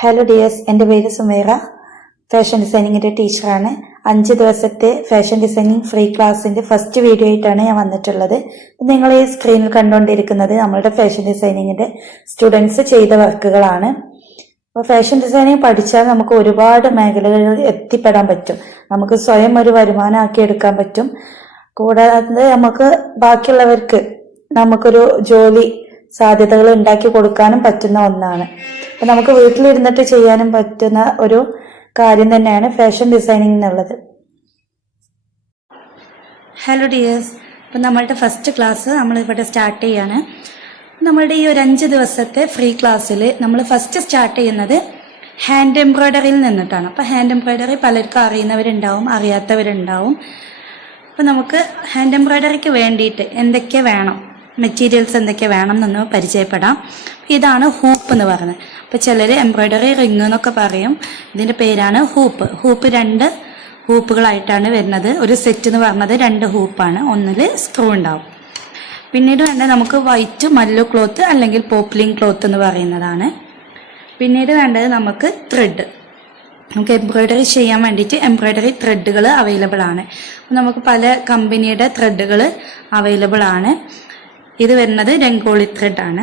Hello dears, എൻ്റെ പേര് സുമേറ. Fashion ഡിസൈനിങ്ങിൻ്റെ ടീച്ചറാണ്. 5 ദിവസത്തെ ഫാഷൻ ഡിസൈനിങ് ഫ്രീ ക്ലാസ്സിൻ്റെ ഫസ്റ്റ് വീഡിയോ ആയിട്ടാണ് ഞാൻ വന്നിട്ടുള്ളത്. നിങ്ങൾ ഈ സ്ക്രീനിൽ കണ്ടുകൊണ്ടിരിക്കുന്നത് നമ്മളുടെ ഫാഷൻ ഡിസൈനിങ്ങിൻ്റെ സ്റ്റുഡൻസ് ചെയ്ത വർക്കുകളാണ്. അപ്പോൾ ഫാഷൻ ഡിസൈനിങ് പഠിച്ചാൽ നമുക്ക് ഒരുപാട് മേഖലകളിൽ എത്തിപ്പെടാൻ പറ്റും. നമുക്ക് സ്വയം ഒരു വരുമാനമാക്കി എടുക്കാൻ പറ്റും. കൂടാതെ നമുക്ക് ബാക്കിയുള്ളവർക്ക് നമുക്കൊരു ജോലി സാധ്യതകൾ ഉണ്ടാക്കി കൊടുക്കാനും പറ്റുന്ന ഒന്നാണ്. അപ്പൊ നമുക്ക് വീട്ടിലിരുന്നിട്ട് ചെയ്യാനും പറ്റുന്ന ഒരു കാര്യം തന്നെയാണ് ഫാഷൻ ഡിസൈനിങ് എന്നുള്ളത്. ഹലോ ഡിയേഴ്സ്, അപ്പം നമ്മളുടെ ഫസ്റ്റ് ക്ലാസ് നമ്മളിവിടെ സ്റ്റാർട്ട് ചെയ്യാണ്. നമ്മളുടെ ഈ ഒരു 5 ദിവസത്തെ ഫ്രീ ക്ലാസ്സിൽ നമ്മൾ ഫസ്റ്റ് സ്റ്റാർട്ട് ചെയ്യുന്നത് ഹാൻഡ് എംബ്രോയ്ഡറിയിൽ നിന്നിട്ടാണ്. അപ്പോൾ ഹാൻഡ് എംബ്രോയ്ഡറി പലർക്കും അറിയുന്നവരുണ്ടാവും, അറിയാത്തവരുണ്ടാവും. അപ്പോൾ നമുക്ക് ഹാൻഡ് എംബ്രോയ്ഡറിക്ക് വേണ്ടിയിട്ട് എന്തൊക്കെ വേണം, മെറ്റീരിയൽസ് എന്തൊക്കെ വേണം എന്നൊന്ന് പരിചയപ്പെടാം. ഇതാണ് ഹൂപ്പ് എന്ന് പറയുന്നത്. അപ്പോൾ ചിലർ എംബ്രോയ്ഡറി റിങ് എന്നൊക്കെ പറയും. ഇതിൻ്റെ പേരാണ് ഹൂപ്പ്. ഹൂപ്പ് 2 ഹൂപ്പുകളായിട്ടാണ് വരുന്നത്. ഒരു സെറ്റ് എന്ന് പറഞ്ഞത് 2 ഹൂപ്പാണ്. ഒന്നിൽ സ്ക്രൂ ഉണ്ടാവും. പിന്നീട് വേണ്ടത് നമുക്ക് വൈറ്റ് മല്ലു ക്ലോത്ത് അല്ലെങ്കിൽ പോപ്ലിൻ ക്ലോത്ത് എന്ന് പറയുന്നതാണ്. പിന്നീട് വേണ്ടത് നമുക്ക് ത്രെഡ്. നമുക്ക് എംബ്രോയ്ഡറി ചെയ്യാൻ വേണ്ടിയിട്ട് എംബ്രോയ്ഡറി ത്രെഡുകൾ അവൈലബിൾ ആണ്. നമുക്ക് പല കമ്പനിയുടെ ത്രെഡുകൾ അവൈലബിൾ ആണ്. ഇത് വരുന്നത് രംഗോളി ത്രെഡാണ്.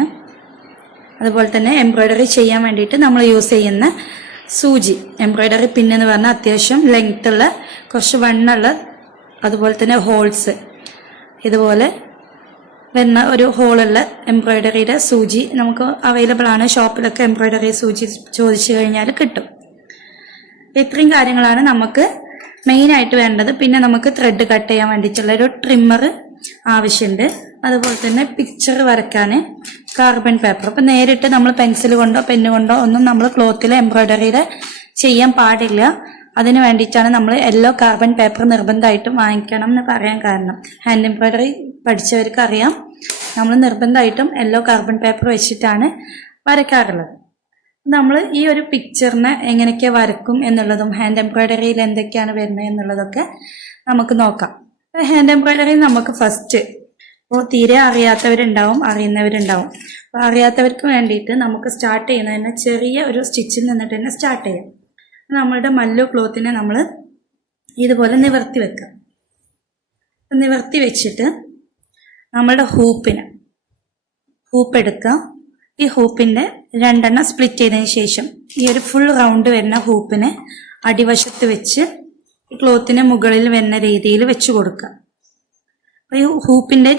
അതുപോലെ തന്നെ എംബ്രോയ്ഡറി ചെയ്യാൻ വേണ്ടിയിട്ട് നമ്മൾ യൂസ് ചെയ്യുന്ന സൂചി, എംബ്രോയ്ഡറി പിന്നെന്ന് പറഞ്ഞാൽ അത്യാവശ്യം ലെങ്ത് ഉള്ള, കുറച്ച് വണ്ണുള്ള, അതുപോലെ തന്നെ ഹോൾസ് ഇതുപോലെ വരുന്ന ഒരു ഹോളുള്ള എംബ്രോയ്ഡറിയുടെ സൂചി നമുക്ക് അവൈലബിൾ ആണ്. ഷോപ്പിലൊക്കെ എംബ്രോയ്ഡറി സൂചി ചോദിച്ചു കഴിഞ്ഞാൽ കിട്ടും. ഇത്രയും കാര്യങ്ങളാണ് നമുക്ക് മെയിനായിട്ട് വേണ്ടത്. പിന്നെ നമുക്ക് ത്രെഡ് കട്ട് ചെയ്യാൻ വേണ്ടിയിട്ടുള്ള ഒരു ട്രിമ്മർ ആവശ്യമുണ്ട്. അതുപോലെ തന്നെ പിക്ചർ വരയ്ക്കാൻ കാർബൺ പേപ്പർ. അപ്പം നേരിട്ട് നമ്മൾ പെൻസിൽ കൊണ്ടോ പെന്ന് കൊണ്ടോ ഒന്നും നമ്മൾ ക്ലോത്തിൽ എംബ്രോയ്ഡറിയിൽ ചെയ്യാൻ പാടില്ല. അതിന് വേണ്ടിയിട്ടാണ് നമ്മൾ യെല്ലോ കാർബൺ പേപ്പർ നിർബന്ധമായിട്ടും വാങ്ങിക്കണം എന്ന് പറയാൻ കാരണം. ഹാൻഡ് എംബ്രോയ്ഡറി പഠിച്ചവർക്ക് അറിയാം, നമ്മൾ നിർബന്ധമായിട്ടും യെല്ലോ കാർബൺ പേപ്പർ വെച്ചിട്ടാണ് വരയ്ക്കാറുള്ളത്. നമ്മൾ ഈ ഒരു പിക്ചറിനെ എങ്ങനെയൊക്കെ വരക്കും എന്നുള്ളതും ഹാൻഡ് എംബ്രോയ്ഡറിയിൽ എന്തൊക്കെയാണ് വരുന്നത് എന്നുള്ളതൊക്കെ നമുക്ക് നോക്കാം. ഹാൻഡ് എംബ്രോയ്ഡറി നമുക്ക് ഫസ്റ്റ്, ഇപ്പോൾ തീരെ അറിയാത്തവരുണ്ടാവും, അറിയുന്നവരുണ്ടാവും. അപ്പോൾ അറിയാത്തവർക്ക് വേണ്ടിയിട്ട് നമുക്ക് സ്റ്റാർട്ട് ചെയ്യുന്നതിന് ചെറിയ ഒരു സ്റ്റിച്ചിൽ നിന്നിട്ട് തന്നെ സ്റ്റാർട്ട് ചെയ്യാം. നമ്മളുടെ മല്ലു ക്ലോത്തിനെ നമ്മൾ ഇതുപോലെ നിവർത്തി വെക്കാം. നിവർത്തി വെച്ചിട്ട് നമ്മളുടെ ഹൂപ്പ് എടുക്കുക. ഈ ഹൂപ്പിൻ്റെ 2 എണ്ണം സ്പ്ലിറ്റ് ചെയ്തതിന് ശേഷം ഈ ഒരു ഫുൾ റൗണ്ട് വരുന്ന ഹൂപ്പിനെ അടിവശത്ത് വെച്ച് ഈ ക്ലോത്തിന് മുകളിൽ വരുന്ന രീതിയിൽ വെച്ച് കൊടുക്കുക. അപ്പോൾ ഈ ഹൂപ്പിൻ്റെ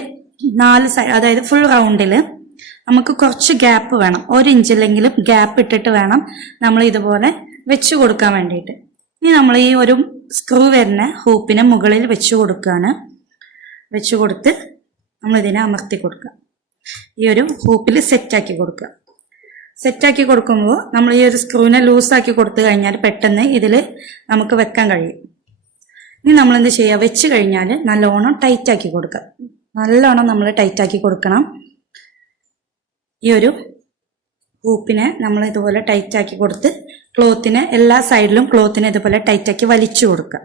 4 സൈഡ്, അതായത് ഫുൾ റൗണ്ടിൽ നമുക്ക് കുറച്ച് ഗ്യാപ്പ് വേണം. 1 ഇഞ്ചിലെങ്കിലും ഗ്യാപ്പ് ഇട്ടിട്ട് വേണം നമ്മൾ ഇതുപോലെ വെച്ച് കൊടുക്കാൻ വേണ്ടിയിട്ട്. ഇനി നമ്മൾ ഈ ഒരു സ്ക്രൂ വരുന്ന ഹൂപ്പിനെ മുകളിൽ വെച്ച് കൊടുക്കുകയാണ്. വെച്ച് കൊടുത്ത് നമ്മളിതിനെ അമർത്തി കൊടുക്കുക. ഈ ഒരു ഹൂപ്പിൽ സെറ്റാക്കി കൊടുക്കുക. സെറ്റാക്കി കൊടുക്കുമ്പോൾ നമ്മൾ ഈ ഒരു സ്ക്രൂവിനെ ലൂസാക്കി കൊടുത്തു കഴിഞ്ഞാൽ പെട്ടെന്ന് ഇതിൽ നമുക്ക് വെക്കാൻ കഴിയും. ഇനി നമ്മൾ എന്ത് ചെയ്യുക, വെച്ച് കഴിഞ്ഞാൽ നല്ലോണം ടൈറ്റാക്കി കൊടുക്കുക. നല്ലോണം നമ്മൾ ടൈറ്റാക്കി കൊടുക്കണം. ഈ ഒരു ഹൂപ്പിനെ നമ്മൾ ഇതുപോലെ ടൈറ്റാക്കി കൊടുത്ത് ക്ലോത്തിന് എല്ലാ സൈഡിലും ക്ലോത്തിനെ ഇതുപോലെ ടൈറ്റാക്കി വലിച്ചു കൊടുക്കുക.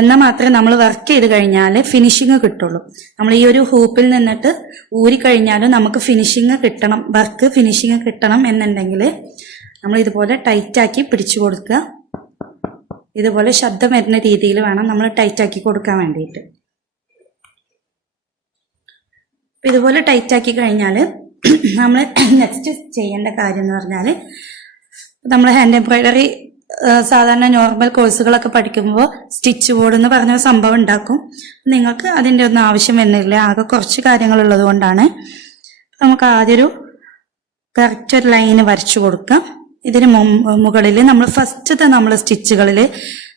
എന്നാൽ മാത്രമേ നമ്മൾ വർക്ക് ചെയ്ത് കഴിഞ്ഞാൽ ഫിനിഷിങ് കിട്ടുള്ളൂ. നമ്മൾ ഈ ഒരു ഹൂപ്പിൽ നിന്നിട്ട് ഊരിക്കഴിഞ്ഞാലും നമുക്ക് ഫിനിഷിങ് കിട്ടണം, വർക്ക് ഫിനിഷിങ് കിട്ടണം എന്നുണ്ടെങ്കിൽ നമ്മൾ ഇതുപോലെ ടൈറ്റാക്കി പിടിച്ചു കൊടുക്കുക. ഇതുപോലെ ശബ്ദം വരുന്ന രീതിയിൽ വേണം നമ്മൾ ടൈറ്റാക്കി കൊടുക്കാൻ വേണ്ടിയിട്ട്. ഇതുപോലെ ടൈറ്റാക്കി കഴിഞ്ഞാൽ നമ്മൾ നെക്സ്റ്റ് ചെയ്യേണ്ട കാര്യം എന്ന് പറഞ്ഞാൽ, നമ്മൾ ഹാൻഡ് എംബ്രോയ്ഡറി സാധാരണ നോർമൽ കോഴ്സുകളൊക്കെ പഠിക്കുമ്പോൾ സ്റ്റിച്ച് ബോർഡ് എന്ന് പറഞ്ഞ സംഭവം ഉണ്ടാക്കും. നിങ്ങൾക്ക് അതിൻ്റെ ഒന്നും ആവശ്യം വരുന്നില്ല, ആകെ കുറച്ച് കാര്യങ്ങളുള്ളത് കൊണ്ടാണ്. നമുക്ക് ആദ്യം ഒരു കറക്റ്റ് ഒരു ലൈന് വരച്ചു കൊടുക്കാം. ഇതിന് മുകളിൽ നമ്മൾ ഫസ്റ്റത്തെ നമ്മൾ സ്റ്റിച്ചുകളിൽ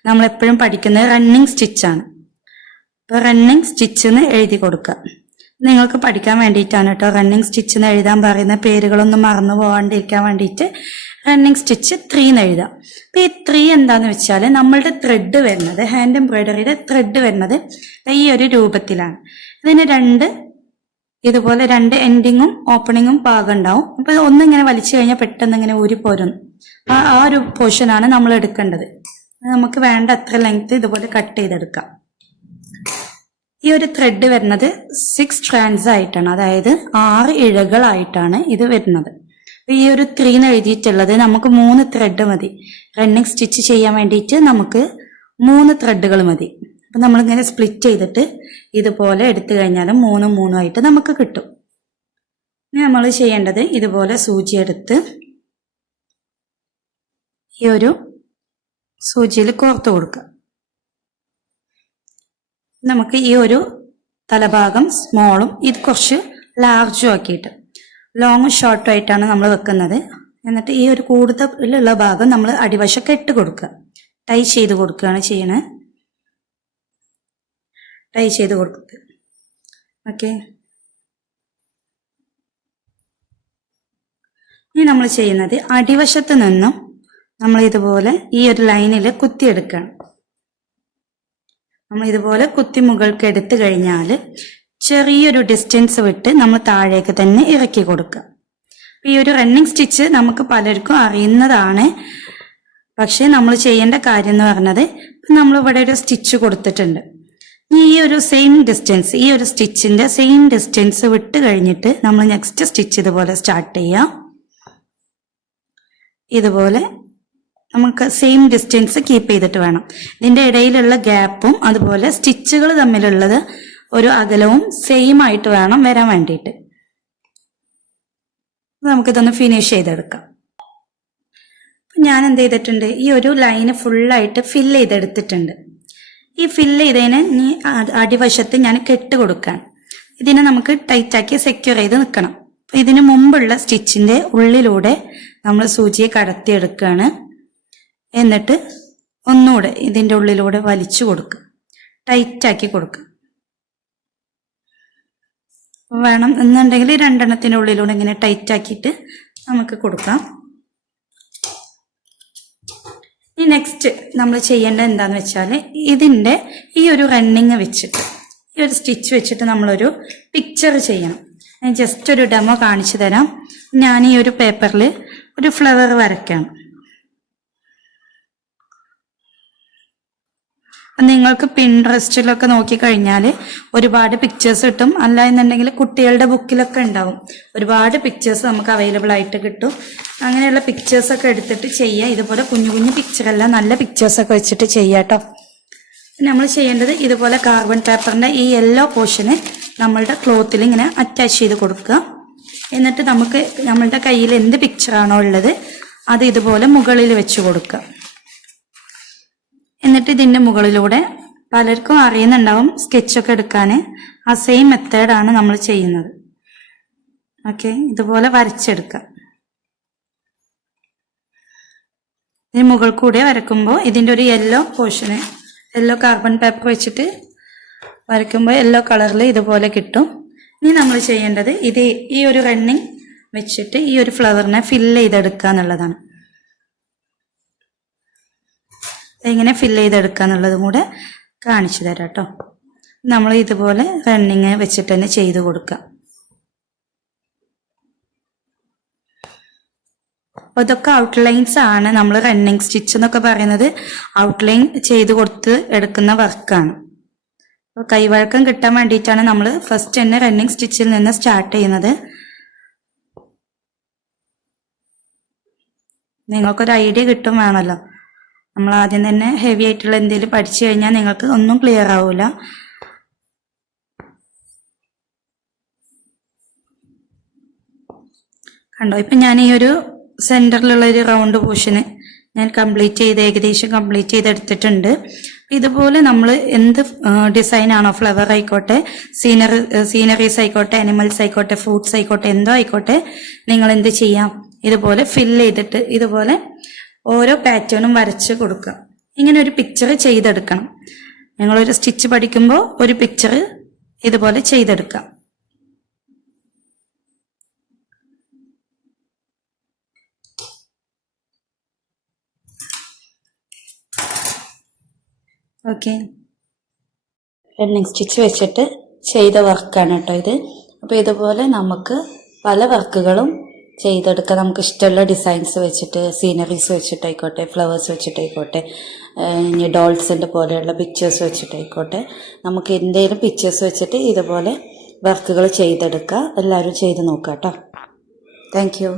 നമ്മളെപ്പോഴും പഠിക്കുന്നത് റണ്ണിങ് സ്റ്റിച്ചാണ്. അപ്പോൾ റണ്ണിങ് സ്റ്റിച്ച് എന്ന് എഴുതി കൊടുക്കുക. നിങ്ങൾക്ക് പഠിക്കാൻ വേണ്ടിയിട്ടാണ് കേട്ടോ റണ്ണിങ് സ്റ്റിച്ച് എന്ന് എഴുതാൻ പറയുന്ന. പേരുകളൊന്നും മറന്നു പോകാണ്ടിരിക്കാൻ വേണ്ടിയിട്ട് റണ്ണിങ് സ്റ്റിച്ച് 3 എന്ന് എഴുതാം. അപ്പോൾ ഈ 3 എന്താന്ന് വെച്ചാൽ നമ്മളുടെ ത്രെഡ് വരുന്നത്, ഹാൻഡ് എംബ്രോയ്ഡറിയുടെ ത്രെഡ് വരുന്നത് ഈ ഒരു രൂപത്തിലാണ്. ഇതിന് ഇതുപോലെ 2 എൻഡിങ്ങും ഓപ്പണിങ്ങും ഭാഗം ഉണ്ടാവും. അപ്പോൾ ഒന്നിങ്ങനെ വലിച്ചു കഴിഞ്ഞാൽ പെട്ടെന്ന് ഇങ്ങനെ ഊരിപ്പോരും. ആ ഒരു പോർഷനാണ് നമ്മൾ എടുക്കേണ്ടത്. നമുക്ക് വേണ്ട അത്ര ലെങ്ത് ഇതുപോലെ കട്ട് ചെയ്തെടുക്കാം. ഈ ഒരു ത്രെഡ് വരുന്നത് 6 സ്ട്രാൻഡ്സ് ആയിട്ടാണ്, അതായത് 6 ഇഴകളായിട്ടാണ് ഇത് വരുന്നത്. ഈ ഒരു 3 എന്ന് എഴുതിയിട്ടുള്ളത് നമുക്ക് 3 ത്രെഡ് മതി. റണ്ണിങ് സ്റ്റിച്ച് ചെയ്യാൻ വേണ്ടിയിട്ട് നമുക്ക് 3 ത്രെഡുകൾ മതി. അപ്പം നമ്മളിങ്ങനെ സ്പ്ലിറ്റ് ചെയ്തിട്ട് ഇതുപോലെ എടുത്തു കഴിഞ്ഞാൽ 3 3 ആയിട്ട് നമുക്ക് കിട്ടും. ഇനി നമ്മൾ ചെയ്യേണ്ടത് ഇതുപോലെ സൂചി എടുത്ത് ഈ ഒരു സൂചിയിൽ കോർത്ത് കൊടുക്കുക. നമുക്ക് ഈ ഒരു തലഭാഗം സ്മോളും ഇത് കുറച്ച് ലാർജും ആക്കിയിട്ട് ലോങ്ങും ഷോർട്ടും ആയിട്ടാണ് നമ്മൾ വെക്കുന്നത്. എന്നിട്ട് ഈ ഒരു കൂടുതലുള്ള ഭാഗം നമ്മൾ അടിവശം ഇട്ട് കൊടുക്കുക. ടൈ ചെയ്ത് കൊടുക്കുകയാണ് ചെയ്യണത്. ടൈ ചെയ്ത് കൊടുക്കുക. ഓക്കെ, ഇനി നമ്മൾ ചെയ്യുന്നത് അടിവശത്ത് നിന്നും നമ്മൾ ഇതുപോലെ ഈ ഒരു ലൈനിൽ കുത്തിയെടുക്കണം. നമ്മൾ ഇതുപോലെ കുത്തി മുകൾക്ക് എടുത്തു കഴിഞ്ഞാൽ ചെറിയൊരു ഡിസ്റ്റൻസ് വിട്ട് നമ്മൾ താഴേക്ക് തന്നെ ഇറക്കി കൊടുക്കുക. ഈ ഒരു റണ്ണിങ് സ്റ്റിച്ച് നമുക്ക് പലർക്കും അറിയുന്നതാണ്. പക്ഷേ നമ്മൾ ചെയ്യേണ്ട കാര്യം എന്ന് പറഞ്ഞത് നമ്മളിവിടെ ഒരു സ്റ്റിച്ച് കൊടുത്തിട്ടുണ്ട്. ഈ ഒരു സെയിം ഡിസ്റ്റൻസ്, ഈ ഒരു സ്റ്റിച്ചിന്റെ സെയിം ഡിസ്റ്റൻസ് വിട്ട് കഴിഞ്ഞിട്ട് നമ്മൾ നെക്സ്റ്റ് സ്റ്റിച്ച് ഇതുപോലെ സ്റ്റാർട്ട് ചെയ്യാം. ഇതുപോലെ നമുക്ക് സെയിം ഡിസ്റ്റൻസ് കീപ്പ് ചെയ്തിട്ട് വേണം. ഇതിന്റെ ഇടയിലുള്ള ഗ്യാപ്പും അതുപോലെ സ്റ്റിച്ചുകൾ തമ്മിലുള്ളത് ഒരു അകലവും സെയിം ആയിട്ട് വേണം വരാൻ വേണ്ടിയിട്ട്. നമുക്കിതൊന്ന് ഫിനിഷ് ചെയ്തെടുക്കാം. ഞാൻ എന്ത് ചെയ്തിട്ടുണ്ട്, ഈ ഒരു ലൈന് ഫുള്ളായിട്ട് ഫില്ല് ചെയ്തെടുത്തിട്ടുണ്ട്. ഈ ഫില്ല് ചെയ്തതിന് ഇനി അടിവശത്ത് ഞാൻ കെട്ട് കൊടുക്കാൻ. ഇതിനെ നമുക്ക് ടൈറ്റാക്കി സെക്യൂർ ചെയ്ത് നിൽക്കണം. ഇതിനു മുമ്പുള്ള സ്റ്റിച്ചിന്റെ ഉള്ളിലൂടെ നമ്മൾ സൂചിയെ കടത്തിയെടുക്കുകയാണ്. എന്നിട്ട് ഒന്നുകൂടെ ഇതിന്റെ ഉള്ളിലൂടെ വലിച്ചു കൊടുക്കുക, ടൈറ്റാക്കി കൊടുക്കുക. വേണം എന്നുണ്ടെങ്കിൽ 2 എണ്ണത്തിന്റെ ഉള്ളിലൂടെ ഇങ്ങനെ ടൈറ്റാക്കിയിട്ട് നമുക്ക് കൊടുക്കാം. ഇനി നെക്സ്റ്റ് നമ്മൾ ചെയ്യേണ്ടത് എന്താന്ന് വെച്ചാൽ ഇതിന്റെ ഈ ഒരു റണ്ണിങ് വെച്ചിട്ട് ഈ ഒരു സ്റ്റിച്ച് വെച്ചിട്ട് നമ്മളൊരു പിക്ചർ ചെയ്യണം. ഞാൻ ജസ്റ്റ് ഒരു ഡെമോ കാണിച്ചു തരാം. ഞാൻ ഈ ഒരു പേപ്പറിൽ ഒരു ഫ്ലവർ വരയ്ക്കണം. നിങ്ങൾക്ക് പിൻട്രസ്റ്റിലൊക്കെ നോക്കിക്കഴിഞ്ഞാൽ ഒരുപാട് പിക്ചേഴ്സ് കിട്ടും. അല്ല എന്നുണ്ടെങ്കിൽ കുട്ടികളുടെ ബുക്കിലൊക്കെ ഉണ്ടാവും. ഒരുപാട് പിക്ചേഴ്സ് നമുക്ക് അവൈലബിൾ ആയിട്ട് കിട്ടും. അങ്ങനെയുള്ള പിക്ചേഴ്സൊക്കെ എടുത്തിട്ട് ചെയ്യുക. ഇതുപോലെ കുഞ്ഞു കുഞ്ഞു പിക്ചറല്ല, നല്ല പിക്ചേഴ്സൊക്കെ വെച്ചിട്ട് ചെയ്യുക കേട്ടോ. നമ്മൾ ചെയ്യേണ്ടത് ഇതുപോലെ കാർബൺ പേപ്പറിന്റെ ഈ യെല്ലോ പോർഷന് നമ്മളുടെ ക്ലോത്തിൽ ഇങ്ങനെ അറ്റാച്ച് ചെയ്ത് കൊടുക്കുക. എന്നിട്ട് നമുക്ക് നമ്മളുടെ കയ്യിൽ എന്ത് പിക്ചറാണോ ഉള്ളത് അത് ഇതുപോലെ മുകളിൽ വെച്ച് കൊടുക്കുക. എന്നിട്ട് ഇതിന്റെ മുകളിലൂടെ പലർക്കും അറിയുന്നുണ്ടാവും സ്കെച്ചൊക്കെ എടുക്കാൻ. ആ സെയിം മെത്തേഡാണ് നമ്മൾ ചെയ്യുന്നത്. ഓക്കെ, ഇതുപോലെ വരച്ചെടുക്കുക. ഇതിന് മുകൾ കൂടെ വരക്കുമ്പോൾ ഇതിന്റെ ഒരു യെല്ലോ പോർഷന്, യെല്ലോ കാർബൺ പേപ്പർ വെച്ചിട്ട് വരയ്ക്കുമ്പോൾ യെല്ലോ കളറിൽ ഇതുപോലെ കിട്ടും. ഇനി നമ്മൾ ചെയ്യേണ്ടത് ഈ ഒരു റണ്ണിങ് വെച്ചിട്ട് ഈ ഒരു ഫ്ലവറിനെ ഫില്ല് ചെയ്തെടുക്കുക എന്നുള്ളതാണ്. എങ്ങനെ ഫില്ല് ചെയ്തെടുക്കുക എന്നുള്ളതും കൂടെ കാണിച്ചു തരാം കേട്ടോ. നമ്മൾ ഇതുപോലെ റണ്ണിങ് വെച്ചിട്ട് തന്നെ ചെയ്ത് കൊടുക്കുക. അപ്പോൾ ഇതൊക്കെ ഔട്ട്ലൈൻസ് ആണ്. നമ്മൾ റണ്ണിങ് സ്റ്റിച്ച് എന്നൊക്കെ പറയുന്നത് ഔട്ട്ലൈൻ ചെയ്ത് കൊടുത്ത് എടുക്കുന്ന വർക്കാണ്. അപ്പോൾ കൈവഴക്കം കിട്ടാൻ വേണ്ടിയിട്ടാണ് നമ്മൾ ഫസ്റ്റ് തന്നെ റണ്ണിങ് സ്റ്റിച്ചിൽ നിന്ന് സ്റ്റാർട്ട് ചെയ്യുന്നത്. നിങ്ങൾക്കൊരു ഐഡിയ കിട്ടും വേണമല്ലോ. നമ്മൾ ആദ്യം തന്നെ ഹെവി ആയിട്ടുള്ള എന്തെങ്കിലും പഠിച്ചു കഴിഞ്ഞാൽ നിങ്ങൾക്ക് ഒന്നും ക്ലിയർ ആവില്ല. കണ്ടോ, ഇപ്പം ഞാൻ ഈ ഒരു സെന്ററിലുള്ള ഒരു റൗണ്ട് പോർഷന് ഞാൻ ഏകദേശം കംപ്ലീറ്റ് ചെയ്തെടുത്തിട്ടുണ്ട്. ഇതുപോലെ നമ്മൾ എന്ത് ഡിസൈൻ ആണോ, ഫ്ലവർ ആയിക്കോട്ടെ, സീനറീസ് ആയിക്കോട്ടെ, അനിമൽസ് ആയിക്കോട്ടെ, ഫ്രൂട്ട്സ് ആയിക്കോട്ടെ, എന്തോ ആയിക്കോട്ടെ, നിങ്ങൾ എന്ത് ചെയ്യാം, ഇതുപോലെ ഫില്ല് ചെയ്തിട്ട് ഇതുപോലെ ഓരോ പാറ്റേണും വരച്ച് കൊടുക്കുക. ഇങ്ങനെ ഒരു പിക്ചർ ചെയ്തെടുക്കണം. നിങ്ങളൊരു സ്റ്റിച്ച് പഠിക്കുമ്പോൾ ഒരു പിക്ചർ ഇതുപോലെ ചെയ്തെടുക്കാം. ഓക്കെ, റണ്ണിങ് സ്റ്റിച്ച് വെച്ചിട്ട് ചെയ്ത വർക്കാണ് കേട്ടോ ഇത്. അപ്പോൾ ഇതുപോലെ നമുക്ക് പല വർക്കുകളും ചെയ്തെടുക്കാം. നമുക്ക് ഇഷ്ടമുള്ള ഡിസൈൻസ് വെച്ചിട്ട്, സീനറീസ് വെച്ചിട്ടായിക്കോട്ടെ, ഫ്ലവേഴ്സ് വെച്ചിട്ടായിക്കോട്ടെ, ഇനി ഡോൾസിൻ്റെ പോലെയുള്ള പിക്ചേഴ്സ് വെച്ചിട്ടായിക്കോട്ടെ, നമുക്ക് എന്തെങ്കിലും പിക്ചേഴ്സ് വെച്ചിട്ട് ഇതുപോലെ വർക്കുകൾ ചെയ്തെടുക്കുക. എല്ലാവരും ചെയ്ത് നോക്കാം കേട്ടോ. Thank you.